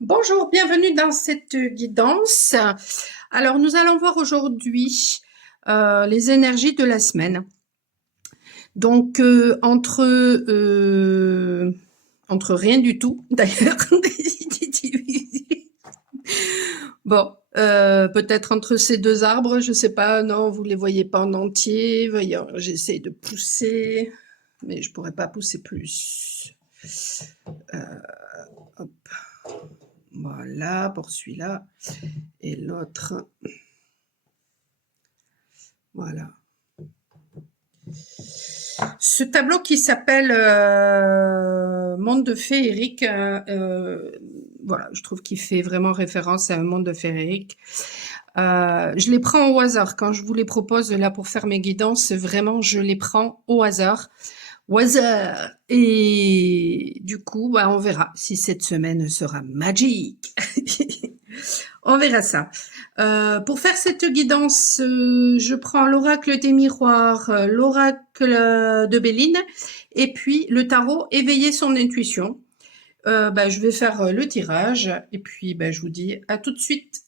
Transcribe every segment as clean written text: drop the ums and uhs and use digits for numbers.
Bonjour, bienvenue dans cette guidance. Alors, nous allons voir aujourd'hui les énergies de la semaine. Donc, entre rien du tout, d'ailleurs. Bon, peut-être entre ces deux arbres, je sais pas. Non, vous les voyez pas en entier. Voyons, j'essaie de pousser, mais je pourrais pas pousser plus. Hop. Voilà, pour celui-là. Et l'autre, voilà. Ce tableau qui s'appelle Monde féerique, voilà, je trouve qu'il fait vraiment référence à un monde féerique. Je les prends au hasard quand je vous les propose là pour faire mes guidances. Vraiment, je les prends au hasard. Au hasard. Et du coup, bah, on verra si cette semaine sera magique. On verra ça. Pour faire cette guidance, je prends l'oracle des miroirs, l'oracle de Béline, et puis le tarot éveiller son intuition. Je vais faire le tirage, et puis je vous dis à tout de suite.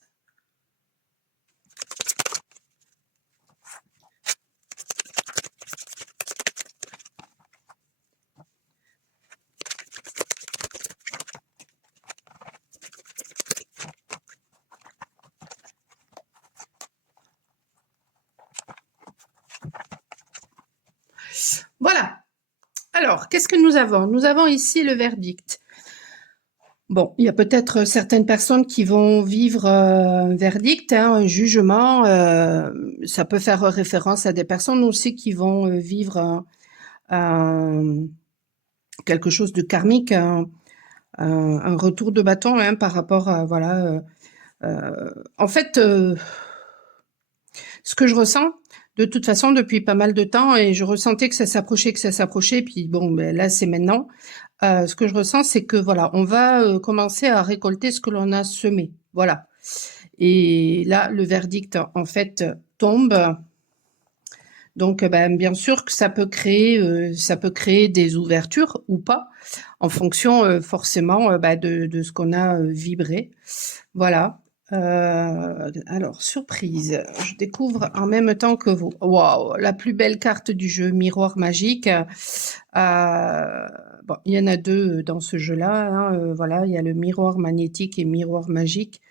Voilà. Alors, qu'est-ce que nous avons? Nous avons ici le verdict. Bon, il y a peut-être certaines personnes qui vont vivre un verdict, hein, un jugement. Ça peut faire référence à des personnes aussi qui vont vivre quelque chose de karmique, un retour de bâton, hein, par rapport à voilà. En fait, ce que je ressens, de toute façon, depuis pas mal de temps, et je ressentais que ça s'approchait, puis bon, là, c'est maintenant. Ce que je ressens, c'est que voilà, on va commencer à récolter ce que l'on a semé. Voilà. Et là, le verdict, en fait, tombe. Donc, bien sûr que ça peut créer des ouvertures ou pas, en fonction forcément de ce qu'on a vibré. Voilà. Alors, surprise, je découvre en même temps que vous. Waouh, la plus belle carte du jeu, miroir magique. Bon, il y en a deux dans ce jeu-là, hein, voilà, il y a le miroir magnétique et miroir magique.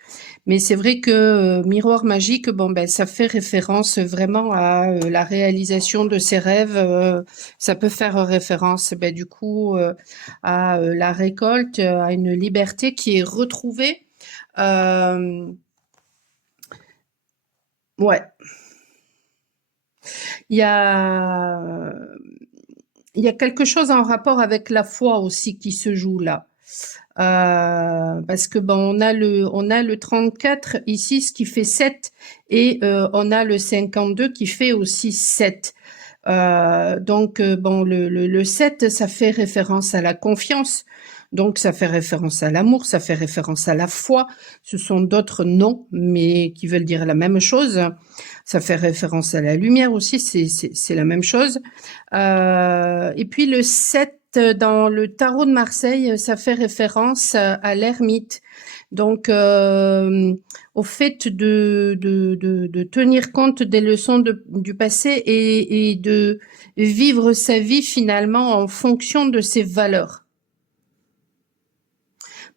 Mais c'est vrai que miroir magique, bon ben ça fait référence vraiment à la réalisation de ses rêves. Ça peut faire référence, du coup, à la récolte, à une liberté qui est retrouvée. Ouais, il y a il y a quelque chose en rapport avec la foi aussi qui se joue là. Parce que bon, on a le 34 ici, ce qui fait 7, et on a le 52 qui fait aussi 7. Donc bon, le 7, ça fait référence à la confiance, donc ça fait référence à l'amour, ça fait référence à la foi. Ce sont d'autres noms, mais qui veulent dire la même chose. Ça fait référence à la lumière aussi, c'est la même chose. Et puis le 7 dans le tarot de Marseille, ça fait référence à l'ermite. Donc, au fait de tenir compte des leçons du passé et de vivre sa vie finalement en fonction de ses valeurs.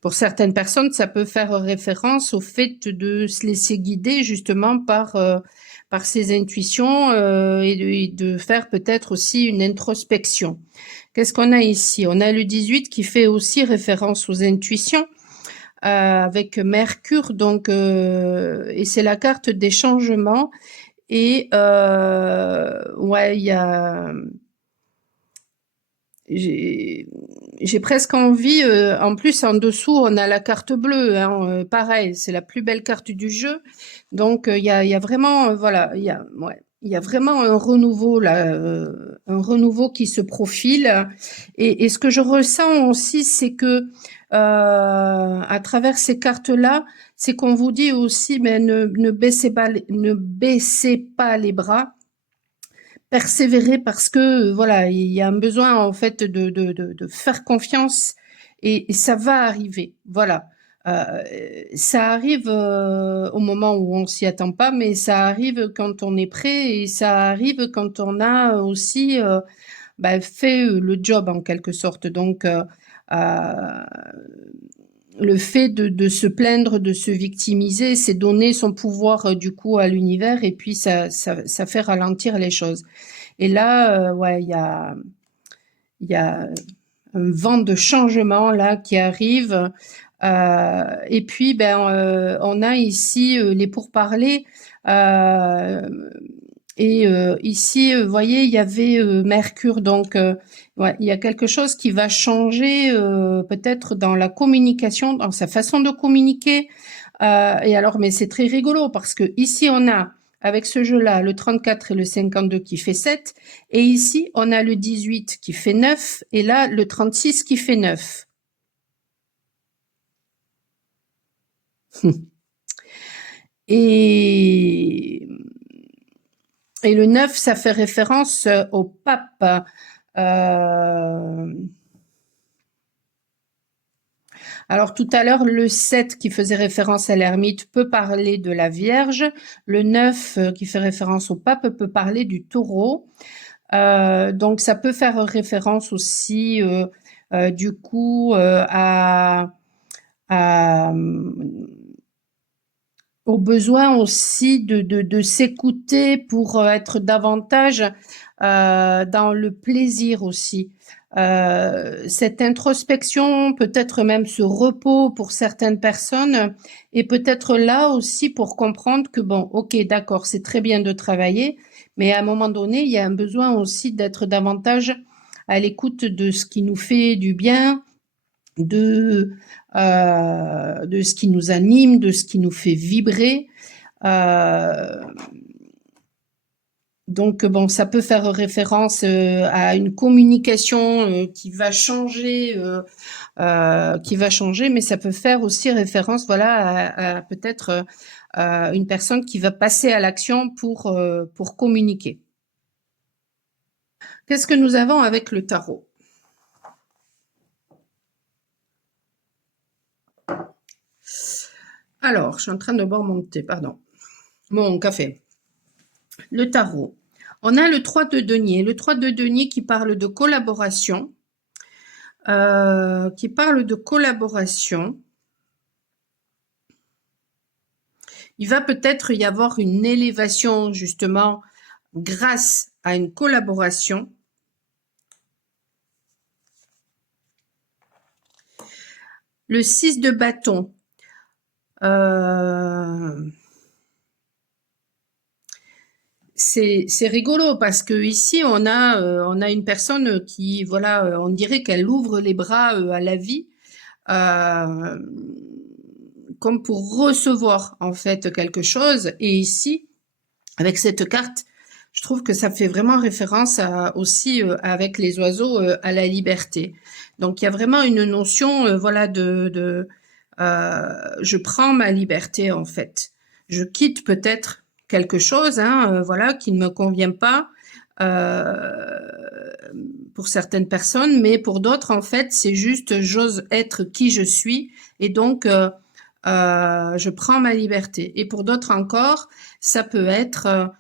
Pour certaines personnes, ça peut faire référence au fait de se laisser guider justement par ses intuitions et de faire peut-être aussi une introspection. Qu'est-ce qu'on a ici? On a le 18 qui fait aussi référence aux intuitions avec Mercure, donc et c'est la carte des changements. Et ouais, il y a j'ai presque envie. En plus, en dessous, on a la carte bleue. Hein, pareil, c'est la plus belle carte du jeu. Donc, il y a vraiment, voilà, il y a vraiment un renouveau là, un renouveau qui se profile. Et ce que je ressens aussi, c'est que à travers ces cartes-là, c'est qu'on vous dit aussi, mais ne baissez pas, ne baissez pas les bras, persévérer parce que voilà, il y a un besoin en fait de faire confiance et ça va arriver. Voilà. Ça arrive au moment où on s'y attend pas, mais ça arrive quand on est prêt et ça arrive quand on a aussi fait le job en quelque sorte. Donc, le fait de se plaindre, de se victimiser, c'est donner son pouvoir du coup à l'univers et puis ça fait ralentir les choses. Et là, ouais, il y a un vent de changement là qui arrive. Et puis, on a ici les pourparlers. Et ici, vous voyez, il y avait Mercure. Donc, ouais, il y a quelque chose qui va changer peut-être dans la communication, dans sa façon de communiquer. Et alors, mais c'est très rigolo parce que ici, on a, avec ce jeu-là, le 34 et le 52 qui fait 7. Et ici, on a le 18 qui fait 9. Et là, le 36 qui fait 9. Et, et le 9, ça fait référence au pape. Alors tout à l'heure, le 7 qui faisait référence à l'ermite peut parler de la Vierge. Le 9 qui fait référence au pape peut parler du taureau. Donc ça peut faire référence aussi du coup au besoin aussi de s'écouter pour être davantage dans le plaisir aussi. Cette introspection, peut-être même ce repos pour certaines personnes, est peut-être là aussi pour comprendre que bon, ok, d'accord, c'est très bien de travailler, mais à un moment donné, il y a un besoin aussi d'être davantage à l'écoute de ce qui nous fait du bien, de ce qui nous anime, de ce qui nous fait vibrer. Donc bon, ça peut faire référence à une communication qui va changer, mais ça peut faire aussi référence, voilà, à peut-être une personne qui va passer à l'action pour communiquer. Qu'est-ce que nous avons avec le tarot? Alors, je suis en train de boire mon thé, pardon, mon café. Le tarot. On a le 3 de denier. Le 3 de denier qui parle de collaboration. Il va peut-être y avoir une élévation justement grâce à une collaboration. Le 6 de bâton. C'est rigolo parce que ici on a une personne qui, voilà, on dirait qu'elle ouvre les bras à la vie, comme pour recevoir en fait quelque chose. Et ici, avec cette carte, je trouve que ça fait vraiment référence aussi avec les oiseaux à la liberté. Donc il y a vraiment une notion, voilà, je prends ma liberté en fait. Je quitte peut-être quelque chose, voilà, qui ne me convient pas pour certaines personnes, mais pour d'autres en fait, c'est juste j'ose être qui je suis et donc je prends ma liberté. Et pour d'autres encore, ça peut être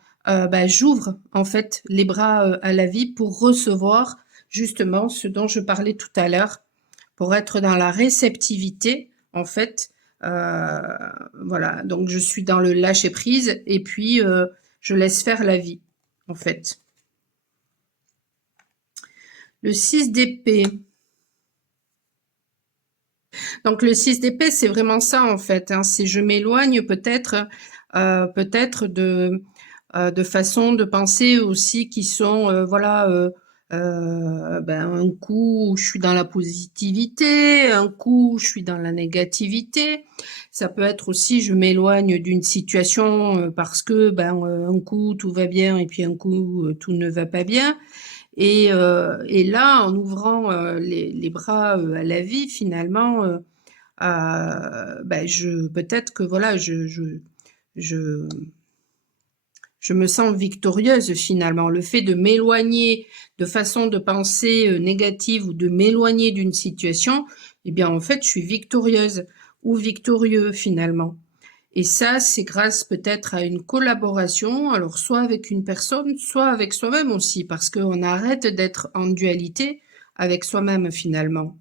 j'ouvre en fait les bras à la vie pour recevoir justement ce dont je parlais tout à l'heure, pour être dans la réceptivité en fait. Voilà, donc je suis dans le lâcher prise et puis je laisse faire la vie en fait. Le 6 d'épée. Donc le 6 d'épée, c'est vraiment ça en fait. C'est je m'éloigne peut-être de façons de penser aussi qui sont voilà un coup je suis dans la positivité, un coup je suis dans la négativité. Ça peut être aussi je m'éloigne d'une situation parce que un coup tout va bien et puis un coup tout ne va pas bien. Et là, en ouvrant les bras à la vie, finalement, peut-être que voilà, je me sens victorieuse finalement. Le fait de m'éloigner de façon de penser négative ou de m'éloigner d'une situation, eh bien en fait, je suis victorieuse. ou victorieux finalement. Et ça, c'est grâce peut-être à une collaboration, alors soit avec une personne, soit avec soi-même aussi, parce qu'on arrête d'être en dualité avec soi-même finalement.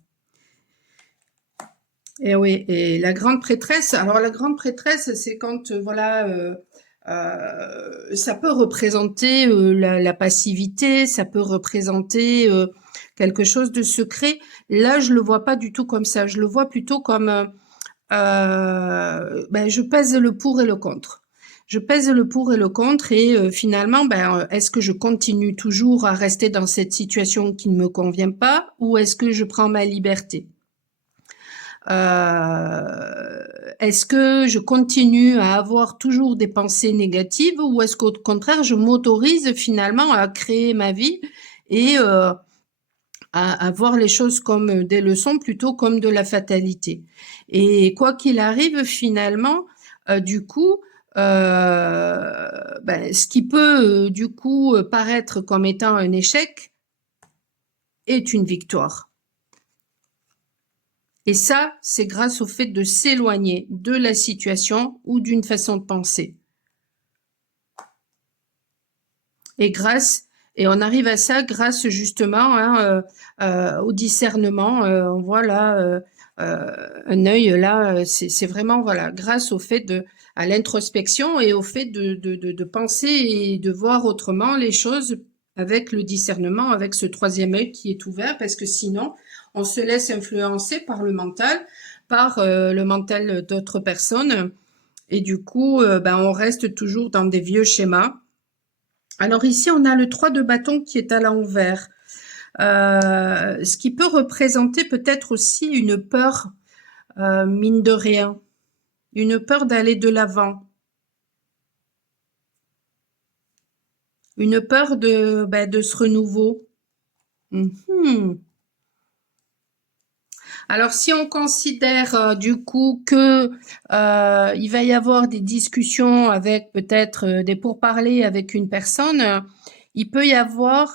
Et oui, et la grande prêtresse, alors la grande prêtresse, c'est quand, voilà, ça peut représenter la passivité, ça peut représenter quelque chose de secret. Là, je le vois pas du tout comme ça, je le vois plutôt comme, ben, je pèse le pour et le contre. Je pèse le pour et le contre et finalement, ben, est-ce que je continue toujours à rester dans cette situation qui ne me convient pas ou est-ce que je prends ma liberté? Est-ce que je continue à avoir toujours des pensées négatives ou est-ce qu'au contraire, je m'autorise finalement à créer ma vie et à voir les choses comme des leçons plutôt comme de la fatalité. Et quoi qu'il arrive, finalement, du coup, ben, ce qui peut du coup paraître comme étant un échec est une victoire. Et ça, c'est grâce au fait de s'éloigner de la situation ou d'une façon de penser. Et et on arrive à ça grâce justement au discernement. On voit là un œil là, c'est vraiment voilà grâce au fait à l'introspection et au fait de penser et de voir autrement les choses avec le discernement, avec ce troisième œil qui est ouvert, parce que sinon on se laisse influencer par le mental d'autres personnes, et du coup ben on reste toujours dans des vieux schémas. Alors ici, on a le 3 de bâton qui est à l'envers, ce qui peut représenter peut-être aussi une peur, mine de rien, une peur d'aller de l'avant, une peur de ce renouveau. Alors si on considère du coup que il va y avoir des discussions avec peut-être des pourparlers avec une personne, il peut y avoir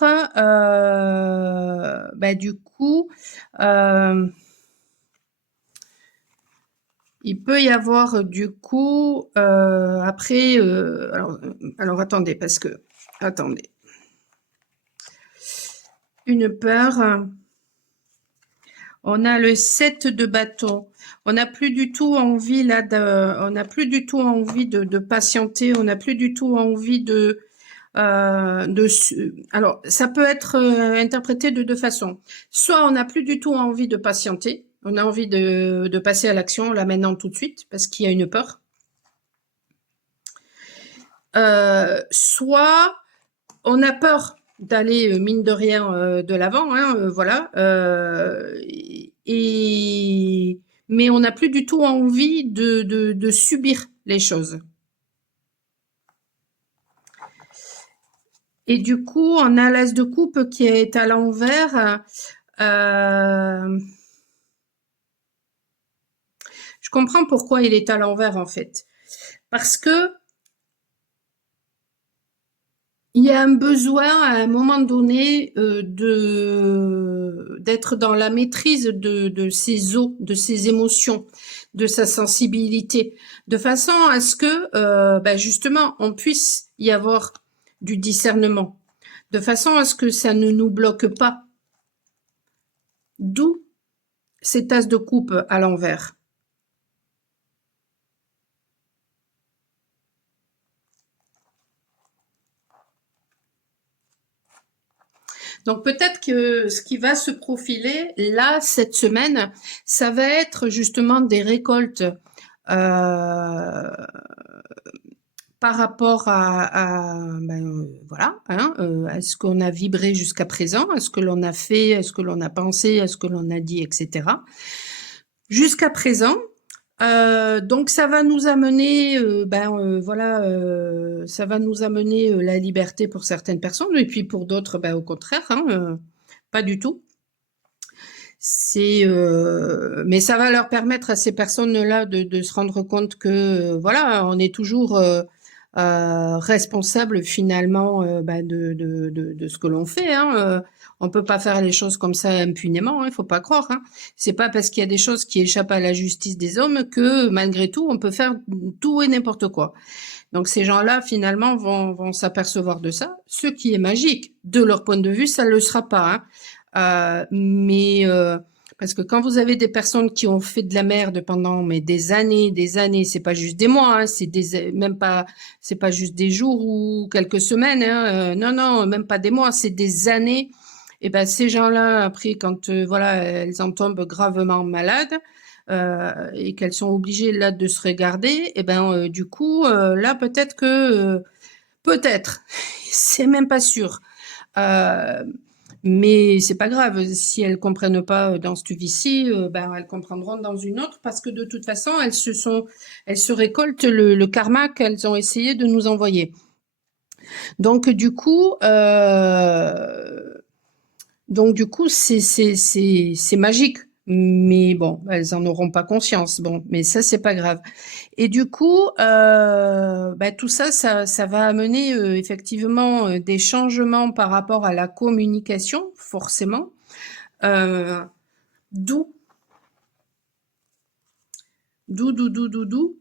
du coup il peut y avoir du coup après alors attendez parce que attendez une peur. On a le 7 de bâton. On n'a plus du tout envie là on n'a plus du tout envie de patienter. On n'a plus du tout envie alors ça peut être interprété de deux façons. Soit on n'a plus du tout envie de patienter. On a envie de passer à l'action là maintenant tout de suite parce qu'il y a une peur. Soit on a peur d'aller mine de rien de l'avant, hein, voilà. Mais on n'a plus du tout envie de subir les choses. Et du coup, on a l'as de coupe qui est à l'envers. Je comprends pourquoi il est à l'envers en fait, parce que il y a un besoin à un moment donné d'être dans la maîtrise de ses os, de ses émotions, de sa sensibilité, de façon à ce que justement on puisse y avoir du discernement, de façon à ce que ça ne nous bloque pas. D'où ces tasses de coupe à l'envers. Donc peut-être que ce qui va se profiler là cette semaine, ça va être justement des récoltes par rapport voilà, hein, à ce qu'on a vibré jusqu'à présent, à ce que l'on a fait, à ce que l'on a pensé, à ce que l'on a dit, etc. Jusqu'à présent. Donc ça va nous amener, voilà, ça va nous amener la liberté pour certaines personnes et puis pour d'autres, au contraire, hein, pas du tout. Mais ça va leur permettre à ces personnes-là de se rendre compte que voilà, on est toujours responsable finalement de ce que l'on fait. Hein, On peut pas faire les choses comme ça impunément, il faut pas croire. Hein. C'est pas parce qu'il y a des choses qui échappent à la justice des hommes que malgré tout, on peut faire tout et n'importe quoi. Donc ces gens-là, finalement, vont s'apercevoir de ça. Ce qui est magique, de leur point de vue, ça ne le sera pas. Hein. Parce que quand vous avez des personnes qui ont fait de la merde pendant des années, c'est pas juste des mois, hein, c'est pas juste des jours ou quelques semaines, hein, non, non, même pas des mois, c'est des années. Et ben ces gens-là, après, quand voilà, elles en tombent gravement malades, et qu'elles sont obligées là de se regarder, et ben du coup là peut-être, c'est même pas sûr. Euh, mais c'est pas grave, si elles comprennent pas dans cette vie-ci, ben elles comprendront dans une autre parce que de toute façon elles se récoltent le karma qu'elles ont essayé de nous envoyer. Donc du coup c'est magique. Mais bon, elles en auront pas conscience. Bon, mais ça c'est pas grave. Et du coup, tout ça, ça va amener effectivement des changements par rapport à la communication, forcément. Euh, d'où, d'où.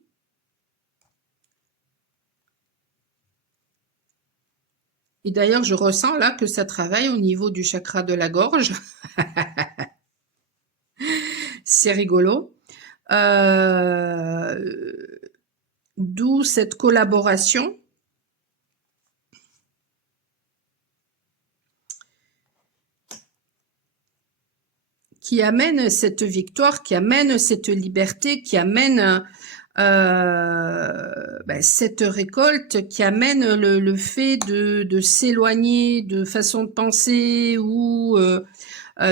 Et d'ailleurs, je ressens là que ça travaille au niveau du chakra de la gorge. C'est rigolo. Euh, D'où cette collaboration qui amène cette victoire, qui amène cette liberté, qui amène cette récolte, qui amène le fait de s'éloigner de façon de penser ou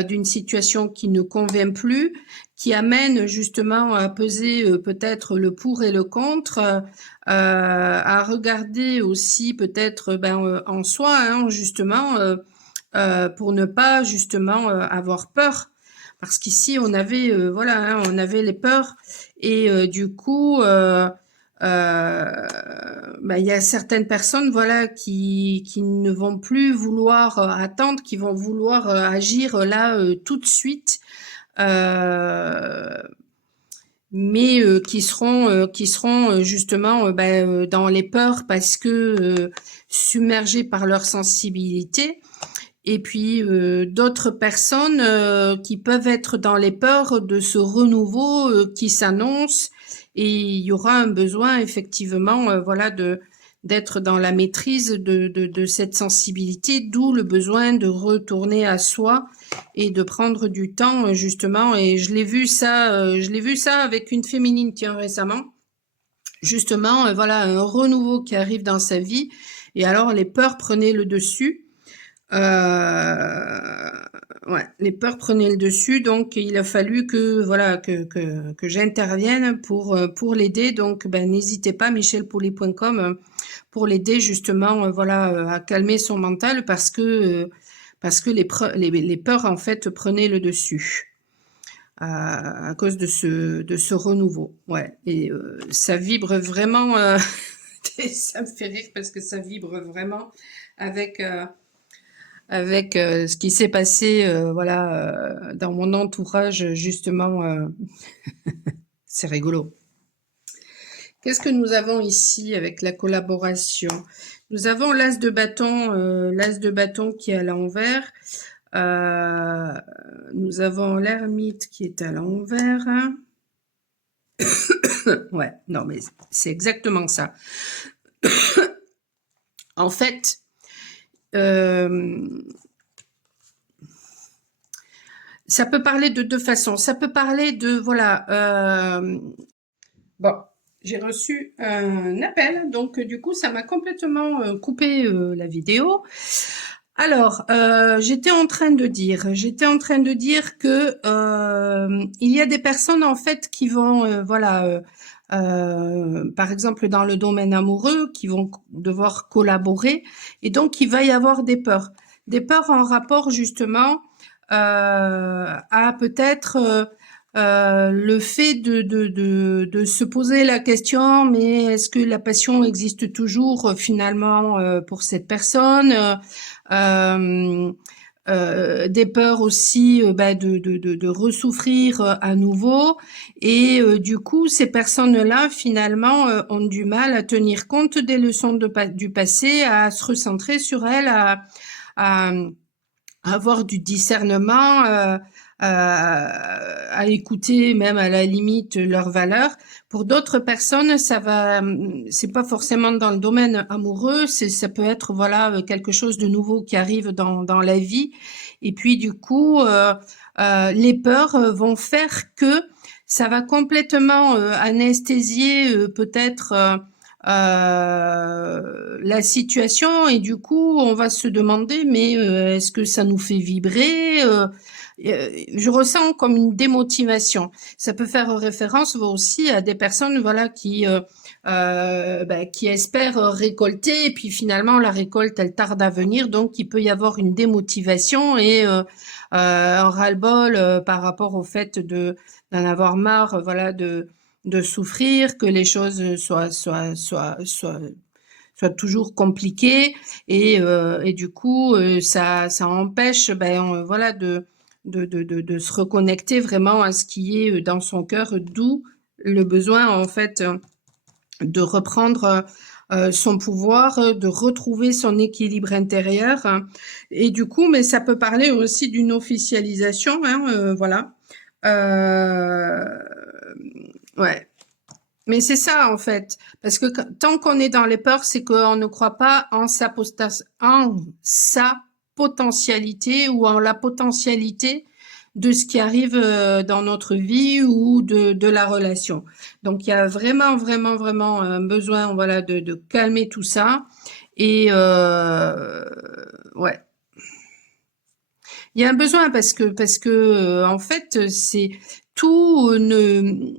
d'une situation qui ne convient plus, qui amène justement à peser peut-être le pour et le contre, à regarder aussi peut-être en soi, hein, justement, pour ne pas justement avoir peur. Parce qu'ici, on avait, voilà, hein, on avait les peurs et du coup, il y a certaines personnes, voilà, qui ne vont plus vouloir attendre, qui vont vouloir agir là tout de suite, euh, mais qui seront justement dans les peurs parce que submergés par leur sensibilité. Et puis d'autres personnes qui peuvent être dans les peurs de ce renouveau qui s'annonce et il y aura un besoin effectivement voilà de d'être dans la maîtrise de cette sensibilité, d'où le besoin de retourner à soi et de prendre du temps justement. Et je l'ai vu ça avec une féminine tiens récemment, justement voilà un renouveau qui arrive dans sa vie et alors les peurs prenaient le dessus. Euh, ouais, les peurs prenaient le dessus, donc il a fallu que voilà que j'intervienne pour l'aider. Donc n'hésitez pas, michelpoulet.com pour l'aider justement voilà à calmer son mental parce que les peurs en fait prenaient le dessus à cause de ce renouveau. Ouais, et ça vibre vraiment. Ça me fait rire parce que ça vibre vraiment avec ce qui s'est passé voilà dans mon entourage justement c'est rigolo. Qu'est-ce que nous avons ici avec la collaboration? Nous avons l'as de bâton qui est à l'envers. Nous avons l'ermite qui est à l'envers. Ouais, non mais c'est exactement ça. En fait, ça peut parler de deux façons. Ça peut parler de, voilà, bon, j'ai reçu un appel, donc du coup, ça m'a complètement coupé la vidéo. Alors, j'étais en train de dire que il y a des personnes en fait qui vont, voilà, par exemple dans le domaine amoureux, qui vont devoir collaborer, et donc il va y avoir des peurs en rapport justement à peut-être le fait de se poser la question, mais est-ce que la passion existe toujours finalement pour cette personne? Euh, des peurs aussi de ressouffrir à nouveau. Et du coup, ces personnes-là, finalement, ont du mal à tenir compte des leçons du passé, à se recentrer sur elles, à avoir du discernement, à écouter même à la limite leurs valeurs. Pour d'autres personnes, ça va, c'est pas forcément dans le domaine amoureux, ça peut être voilà quelque chose de nouveau qui arrive dans la vie. Et puis du coup, les peurs vont faire que ça va complètement anesthésier peut-être la situation, et du coup on va se demander mais est-ce que ça nous fait vibrer, je ressens comme une démotivation. Ça peut faire référence aussi à des personnes voilà qui espèrent récolter, et puis finalement la récolte elle tarde à venir, donc il peut y avoir une démotivation et un ras-le-bol par rapport au fait d'en avoir marre, voilà, de souffrir, que les choses soient toujours compliquées, et du coup ça empêche voilà de se reconnecter vraiment à ce qui est dans son cœur, d'où le besoin en fait de reprendre son pouvoir, de retrouver son équilibre intérieur, hein. Et du coup, mais ça peut parler aussi d'une officialisation, hein, voilà. Ouais. Mais c'est ça en fait, parce que tant qu'on est dans les peurs, c'est qu'on ne croit pas en en sa potentialité, ou en la potentialité de ce qui arrive dans notre vie, ou de la relation. Donc il y a vraiment, vraiment, vraiment un besoin, voilà, de calmer tout ça. Et ouais, il y a un besoin parce que en fait, c'est tout ne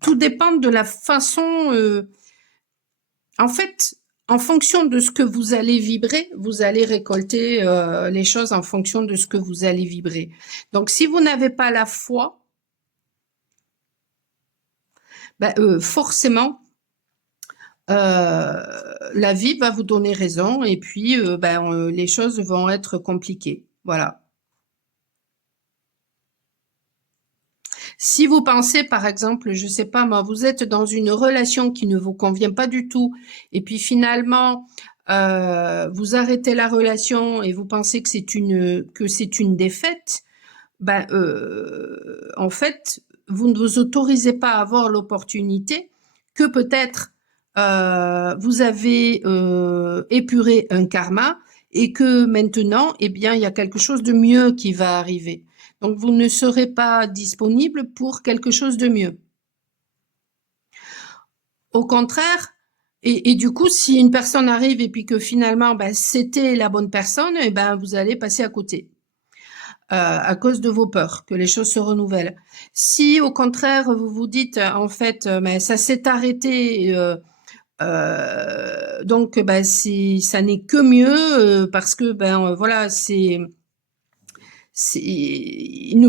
tout dépend de la façon. En fait, en fonction de ce que vous allez vibrer, vous allez récolter les choses en fonction de ce que vous allez vibrer. Donc, si vous n'avez pas la foi, forcément, la vie va vous donner raison, et puis les choses vont être compliquées. Voilà. Si vous pensez, par exemple, je sais pas moi, vous êtes dans une relation qui ne vous convient pas du tout, et puis finalement, vous arrêtez la relation et vous pensez que c'est une défaite, en fait, vous ne vous autorisez pas à avoir l'opportunité que peut-être vous avez épuré un karma, et que maintenant, eh bien, il y a quelque chose de mieux qui va arriver. Donc, vous ne serez pas disponible pour quelque chose de mieux. Au contraire, et du coup, si une personne arrive et puis que finalement, c'était la bonne personne, et vous allez passer à côté. À cause de vos peurs, que les choses se renouvellent. Si au contraire vous vous dites en fait, mais ça s'est arrêté, donc ça n'est que mieux, parce que voilà, il ne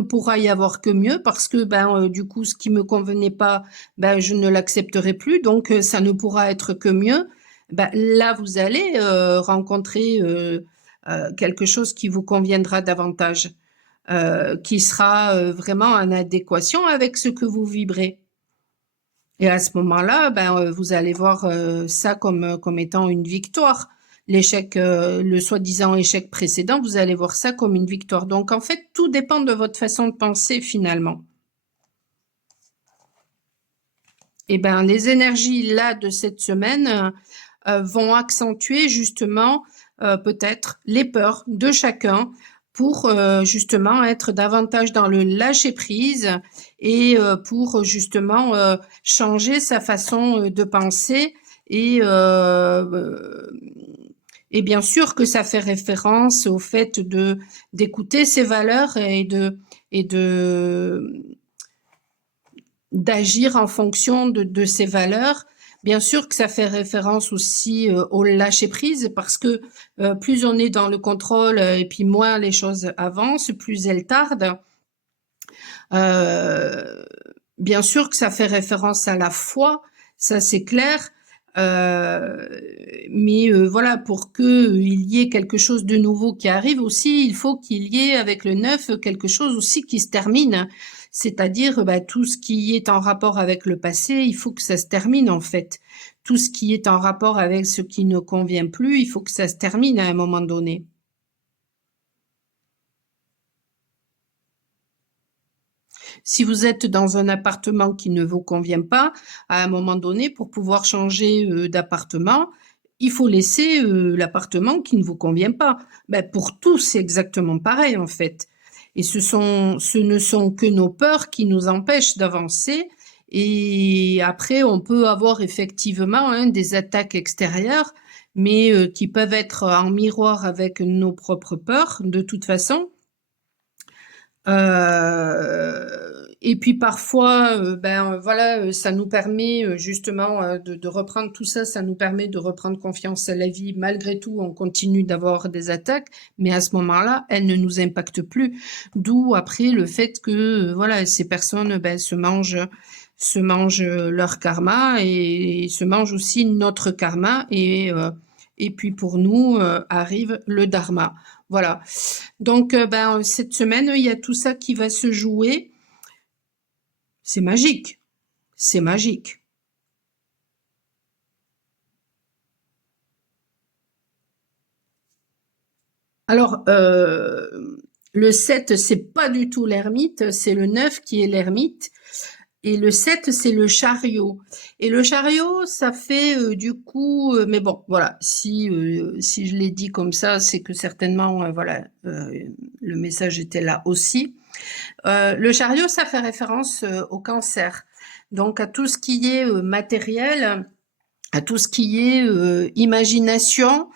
pourra y avoir que mieux, parce que du coup ce qui me convenait pas, je ne l'accepterai plus, donc ça ne pourra être que mieux. Là vous allez rencontrer quelque chose qui vous conviendra davantage, qui sera vraiment en adéquation avec ce que vous vibrez. Et à ce moment-là, vous allez voir ça comme étant une victoire. L'échec, le soi-disant échec précédent, vous allez voir ça comme une victoire. Donc en fait, tout dépend de votre façon de penser finalement. Et les énergies là de cette semaine vont accentuer justement peut-être les peurs de chacun, pour justement être davantage dans le lâcher prise, et pour justement changer sa façon de penser, et et bien sûr que ça fait référence au fait d'écouter ses valeurs, et d'agir en fonction de ses valeurs. Bien sûr que ça fait référence aussi au lâcher prise, parce que plus on est dans le contrôle, et puis moins les choses avancent, plus elles tardent. Bien sûr que ça fait référence à la foi, ça c'est clair. Euh, mais voilà, pour que il y ait quelque chose de nouveau qui arrive aussi, il faut qu'il y ait avec le 9 quelque chose aussi qui se termine. C'est-à-dire bah, tout ce qui est en rapport avec le passé, il faut que ça se termine en fait. Tout ce qui est en rapport avec ce qui ne convient plus, il faut que ça se termine à un moment donné. Si vous êtes dans un appartement qui ne vous convient pas, à un moment donné, pour pouvoir changer d'appartement, il faut laisser l'appartement qui ne vous convient pas. Ben, pour tous, c'est exactement pareil en fait. Et ce ne sont que nos peurs qui nous empêchent d'avancer. Et après, on peut avoir effectivement des attaques extérieures, mais qui peuvent être en miroir avec nos propres peurs, de toute façon. Et puis parfois, ben voilà, ça nous permet justement de reprendre tout ça, ça nous permet de reprendre confiance à la vie. Malgré tout, on continue d'avoir des attaques, mais à ce moment-là, elles ne nous impactent plus. D'où après le fait que voilà, ces personnes ben, se mangent leur karma et se mangent aussi notre karma et puis pour nous arrive le dharma. Voilà. Donc, ben, cette semaine, il y a tout ça qui va se jouer. C'est magique. C'est magique. Alors, le 7, c'est pas du tout l'ermite, c'est le 9 qui est l'ermite. Et le 7, c'est le chariot. Et le chariot, ça fait du coup, mais bon, voilà, si je l'ai dit comme ça, c'est que certainement, voilà, le message était là aussi. Le chariot, ça fait référence au cancer. Donc à tout ce qui est matériel, à tout ce qui est imagination,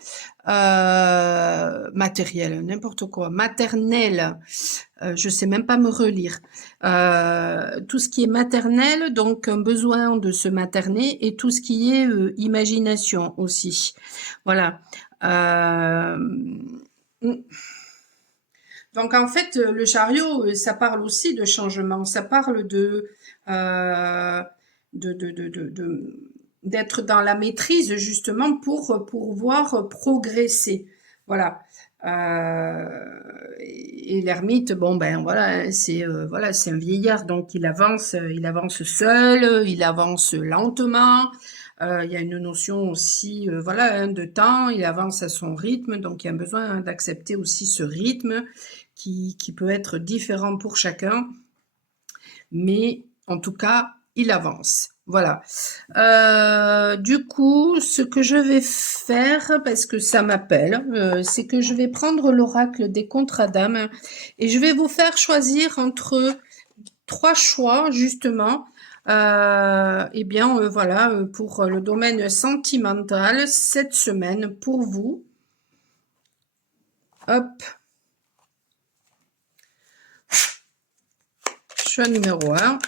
matériel, n'importe quoi, maternel, je sais même pas me relire. Tout ce qui est maternel, donc un besoin de se materner, et tout ce qui est imagination aussi. Voilà. Euh, donc en fait, le chariot, ça parle aussi de changement, ça parle euh, de d'être dans la maîtrise justement pour pouvoir progresser. Voilà. Et l'ermite, bon ben voilà, c'est un vieillard, donc il avance seul, il avance lentement. Il y a une notion aussi, voilà, hein, de temps. Il avance à son rythme, donc il y a besoin hein, d'accepter aussi ce rythme qui peut être différent pour chacun, mais en tout cas, il avance. Voilà. Du coup, ce que je vais faire, parce que ça m'appelle, c'est que je vais prendre l'oracle des contrats d'âme et je vais vous faire choisir entre trois choix, justement. Eh bien, voilà, pour le domaine sentimental, cette semaine, pour vous. Hop. Choix numéro 1.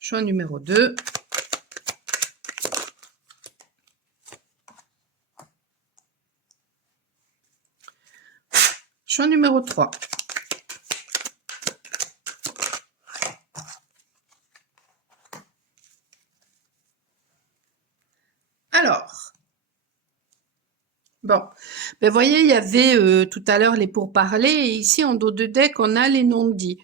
Choix numéro 2. Choix numéro 3. Alors, bon, ben voyez, il y avait tout à l'heure les pourparlers, et ici en dos de deck, on a les non-dits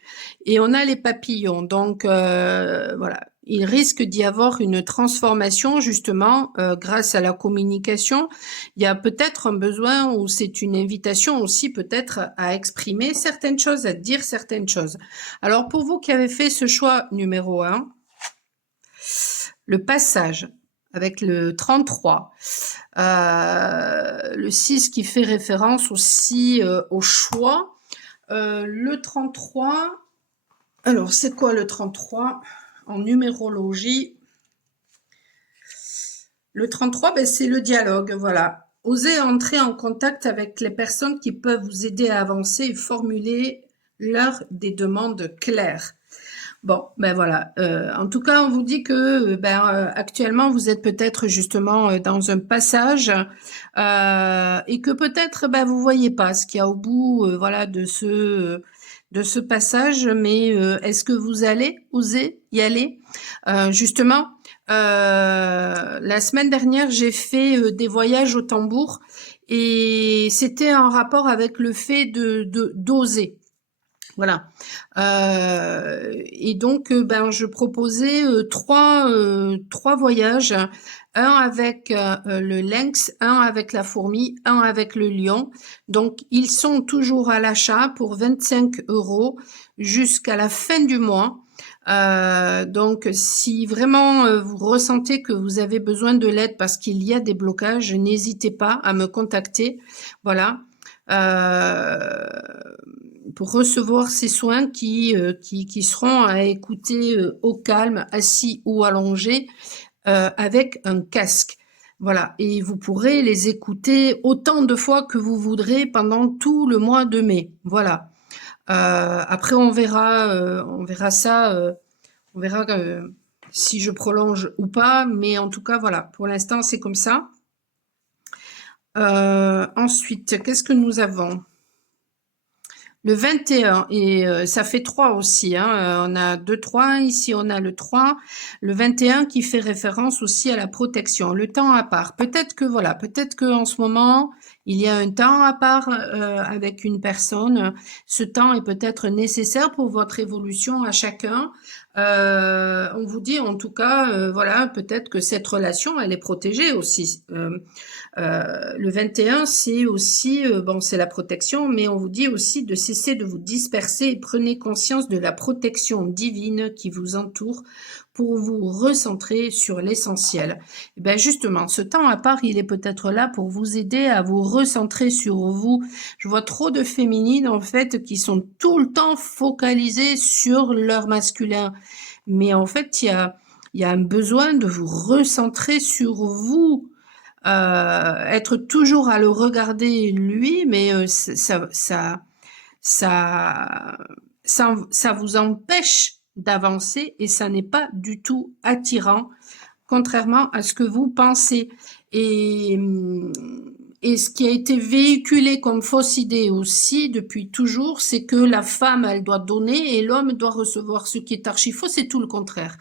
et on a les papillons. Donc voilà, il risque d'y avoir une transformation justement grâce à la communication. Il y a peut-être un besoin ou c'est une invitation aussi peut-être à exprimer certaines choses, à dire certaines choses. Alors pour vous qui avez fait ce choix numéro 1, le passage avec le 33, le 6 qui fait référence aussi au choix. Le 33, alors c'est quoi le 33 en numérologie? Le 33, ben, c'est le dialogue, voilà. Osez entrer en contact avec les personnes qui peuvent vous aider à avancer et formuler des demandes claires. Bon, ben voilà. En tout cas, on vous dit que actuellement, vous êtes peut-être justement dans un passage et que peut-être vous voyez pas ce qu'il y a au bout voilà, de ce passage, mais est-ce que vous allez oser y aller? Justement, la semaine dernière, j'ai fait des voyages au tambour et c'était en rapport avec le fait d'oser. Voilà. Et donc, je proposais trois voyages, un avec le lynx, un avec la fourmi, un avec le lion. Donc, ils sont toujours à l'achat pour 25 € jusqu'à la fin du mois. Donc, si vraiment vous ressentez que vous avez besoin de l'aide parce qu'il y a des blocages, n'hésitez pas à me contacter. Voilà. Euh, pour recevoir ces soins qui seront à écouter au calme, assis ou allongé, avec un casque. Voilà, et vous pourrez les écouter autant de fois que vous voudrez pendant tout le mois de mai. Voilà. Après, on verra ça, on verra si je prolonge ou pas, mais en tout cas, voilà, pour l'instant, c'est comme ça. Ensuite, qu'est-ce que nous avons? Le 21, et ça fait 3 aussi, hein, on a 2, 3, ici on a le 3, le 21 qui fait référence aussi à la protection, le temps à part. Peut-être que voilà, peut-être qu'en ce moment, il y a un temps à part avec une personne. Ce temps est peut-être nécessaire pour votre évolution à chacun. On vous dit en tout cas, voilà, peut-être que cette relation, elle est protégée aussi. Le 21, c'est aussi, bon, c'est la protection, mais on vous dit aussi de cesser de vous disperser et prenez conscience de la protection divine qui vous entoure pour vous recentrer sur l'essentiel. Et bien justement, ce temps à part, il est peut-être là pour vous aider à vous recentrer sur vous. Je vois trop de féminines, en fait, qui sont tout le temps focalisées sur leur masculin. Mais en fait, il y a un besoin de vous recentrer sur vous. Être toujours à le regarder lui, mais ça, ça vous empêche d'avancer et ça n'est pas du tout attirant, contrairement à ce que vous pensez. Et, et ce qui a été véhiculé comme fausse idée aussi depuis toujours, c'est que la femme, elle doit donner et l'homme doit recevoir. Ce qui est archi faux, c'est tout le contraire.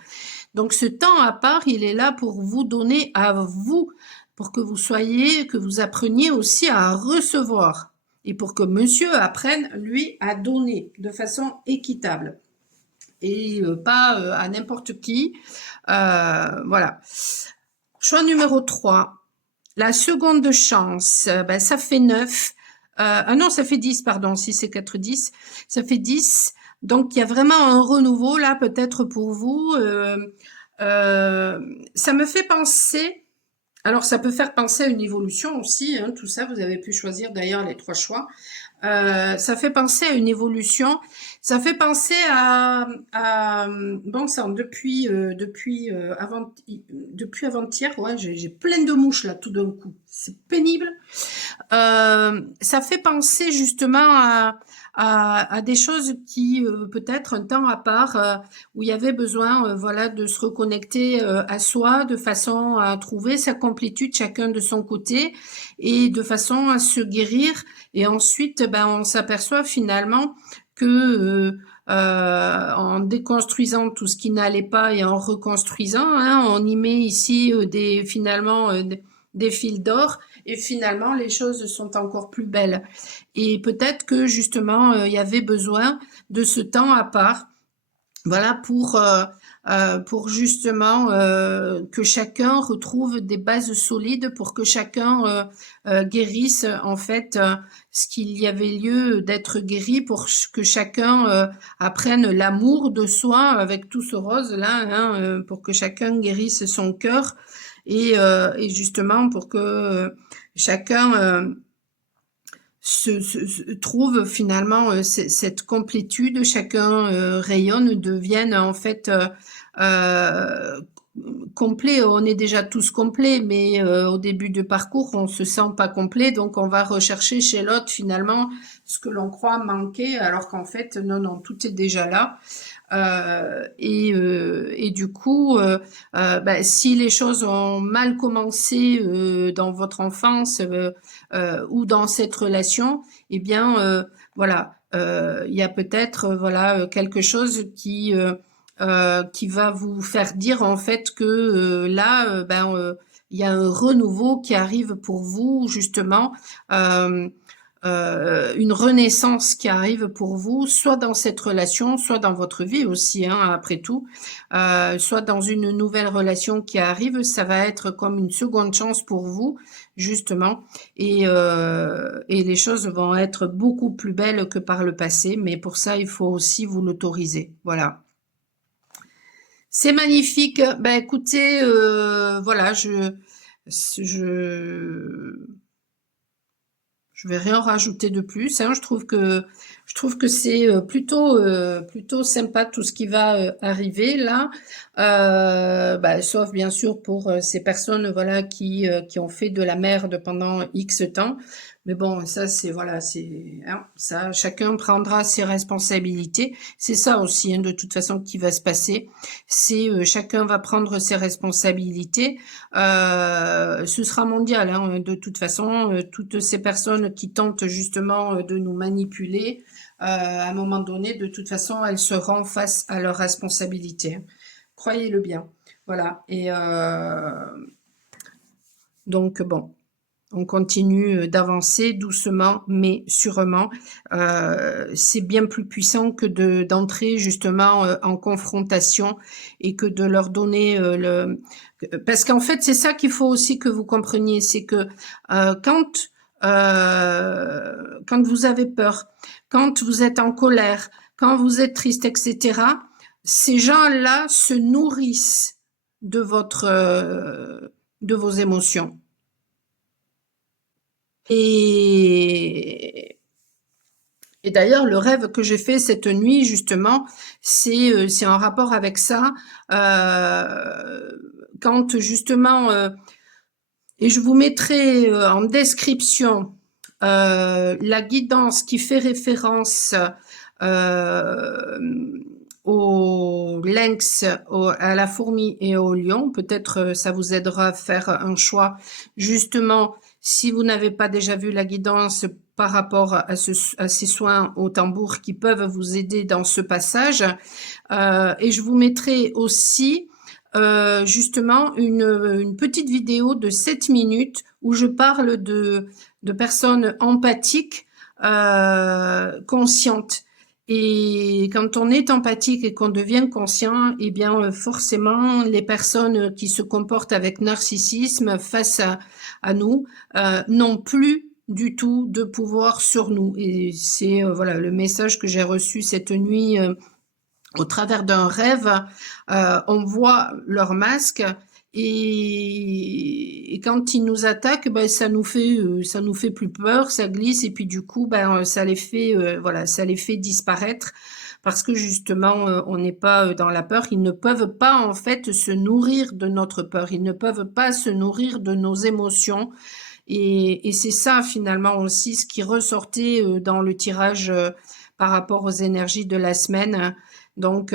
Donc ce temps à part, il est là pour vous donner à vous, pour que vous soyez, que vous appreniez aussi à recevoir et pour que monsieur apprenne, lui, à donner de façon équitable et pas à n'importe qui. Voilà. Choix numéro 3. La seconde chance, ça fait 9. Ah non, ça fait 10, pardon, si c'est 4, 10. Ça fait 10. Donc, il y a vraiment un renouveau là, peut-être pour vous. Ça me fait penser, alors ça peut faire penser à une évolution aussi, hein, tout ça, vous avez pu choisir d'ailleurs les 3 choix. Ça fait penser à une évolution, ça fait penser bon ça depuis avant-hier, ouais, j'ai plein de mouches là tout d'un coup, c'est pénible. Ça fait penser justement à des choses qui peut-être un temps à part où il y avait besoin voilà de se reconnecter à soi de façon à trouver sa complétude chacun de son côté et de façon à se guérir et ensuite on s'aperçoit finalement que en déconstruisant tout ce qui n'allait pas et en reconstruisant, hein, on y met ici finalement des fils d'or et finalement les choses sont encore plus belles. Et peut-être que justement il y avait besoin de ce temps à part, voilà pour justement que chacun retrouve des bases solides pour que chacun guérisse en fait ce qu'il y avait lieu d'être guéri pour que chacun apprenne l'amour de soi avec tout ce rose là, hein, pour que chacun guérisse son cœur et justement pour que chacun trouve finalement cette complétude, chacun rayonne, devienne en fait complet, on est déjà tous complets, mais au début de parcours, on se sent pas complet, donc on va rechercher chez l'autre finalement ce que l'on croit manquer, alors qu'en fait, non, non, tout est déjà là. Et du coup, bah, si les choses ont mal commencé dans votre enfance ou dans cette relation, eh bien, voilà, il y a peut-être voilà quelque chose qui va vous faire dire en fait que là, il y a un renouveau qui arrive pour vous, justement, euh, une renaissance qui arrive pour vous, soit dans cette relation, soit dans votre vie aussi, hein, après tout, soit dans une nouvelle relation qui arrive, ça va être comme une seconde chance pour vous, justement, et les choses vont être beaucoup plus belles que par le passé, mais pour ça, il faut aussi vous l'autoriser. Voilà. C'est magnifique. Ben écoutez, voilà, je je vais rien rajouter de plus, hein. Je trouve que c'est plutôt sympa tout ce qui va arriver là. Bah, sauf bien sûr pour ces personnes voilà qui ont fait de la merde pendant X temps. Mais bon, ça c'est voilà, c'est hein, ça chacun prendra ses responsabilités. C'est ça aussi hein, de toute façon qui va se passer. C'est chacun va prendre ses responsabilités. Ce sera mondial, hein, de toute façon. Toutes ces personnes qui tentent justement de nous manipuler, à un moment donné, de toute façon, elles seront face à leurs responsabilités. Croyez-le bien. Voilà. Et donc, bon, on continue d'avancer doucement, mais sûrement. C'est bien plus puissant que d'entrer justement en confrontation et que de leur donner Parce qu'en fait, c'est ça qu'il faut aussi que vous compreniez, c'est que quand vous avez peur, quand vous êtes en colère, quand vous êtes triste, etc., ces gens-là se nourrissent de de vos émotions. Et, et d'ailleurs, le rêve que j'ai fait cette nuit, justement, c'est en rapport avec ça. Quand justement, et je vous mettrai en description la guidance qui fait référence euh, au lynx, à la fourmi et au lion. Peut-être ça vous aidera à faire un choix justement si vous n'avez pas déjà vu la guidance par rapport à ces soins au tambour qui peuvent vous aider dans ce passage. Et je vous mettrai aussi justement une petite vidéo de 7 minutes où je parle de personnes empathiques, conscientes. Et quand on est empathique et qu'on devient conscient, eh bien forcément les personnes qui se comportent avec narcissisme face à nous n'ont plus du tout de pouvoir sur nous. Et c'est voilà le message que j'ai reçu cette nuit au travers d'un rêve. On voit leur masque et quand ils nous attaquent, ben, ça nous fait plus peur, ça glisse et puis du coup, ben, ça les fait, voilà, ça les fait disparaître parce que justement, on n'est pas dans la peur. Ils ne peuvent pas en fait se nourrir de notre peur. Ils ne peuvent pas se nourrir de nos émotions. Et c'est ça finalement aussi ce qui ressortait dans le tirage par rapport aux énergies de la semaine. Donc,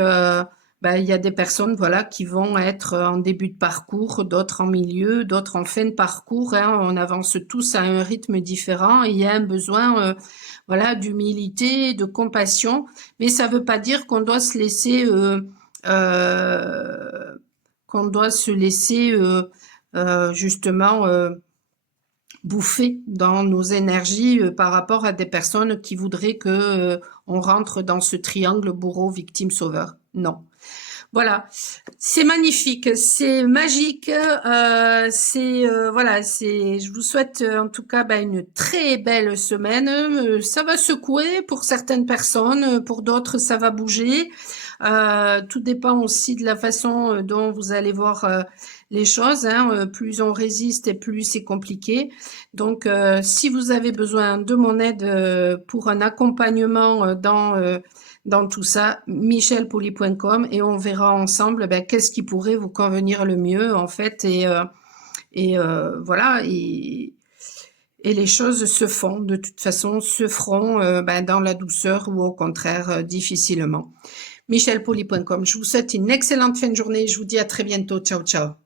bah, il y a des personnes voilà, qui vont être en début de parcours, d'autres en milieu, d'autres en fin de parcours. Hein. On avance tous à un rythme différent et il y a un besoin voilà, d'humilité, de compassion. Mais ça ne veut pas dire qu'on doit se laisser, euh, qu'on doit se laisser justement bouffer dans nos énergies par rapport à des personnes qui voudraient que on rentre dans ce triangle bourreau, victime, sauveur. Non. Voilà, c'est magnifique, c'est magique, voilà, Je vous souhaite en tout cas bah, une très belle semaine. Ça va secouer pour certaines personnes, pour d'autres ça va bouger. Tout dépend aussi de la façon dont vous allez voir les choses. Hein. Plus on résiste et plus c'est compliqué. Donc, si vous avez besoin de mon aide pour un accompagnement dans tout ça, michelpoli.com, et on verra ensemble qu'est-ce qui pourrait vous convenir le mieux en fait, voilà, et les choses se font, de toute façon, se feront dans la douceur ou au contraire difficilement. michelpoli.com. Je vous souhaite une excellente fin de journée. Je vous dis à très bientôt. Ciao, ciao.